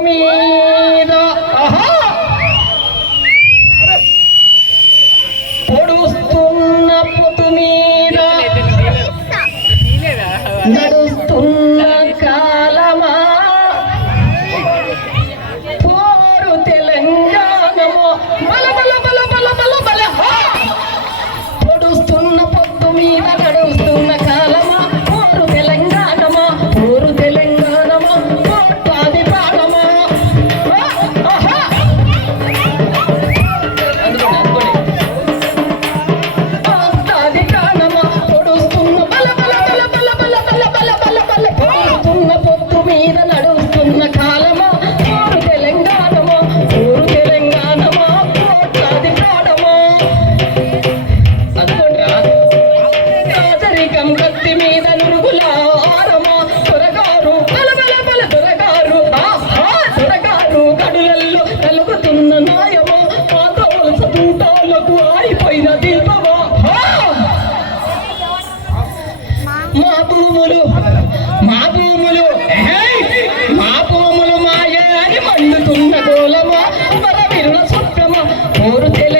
మీద! పొడుస్తున్న పొద్దు మీద. మీద నడుస్తున్న కాలమా? ఊరు తెలంగాణమో? ఊరు తెలంగాణమా? కోట్లాది ప్రాణమో? రాజరికం కత్తి మీద నురుగులా ఆరమా? దొరగారు బలబల బల దొరగారు ఆహా దొరగారు కడులల్లో కలుగుతున్న నాయమో? పాతవుల సతూటాలకు ఆరిపోయిన దీపమా? మా భూములు గంగోళమ పరవిరుల సుప్రమ? పోరు తెల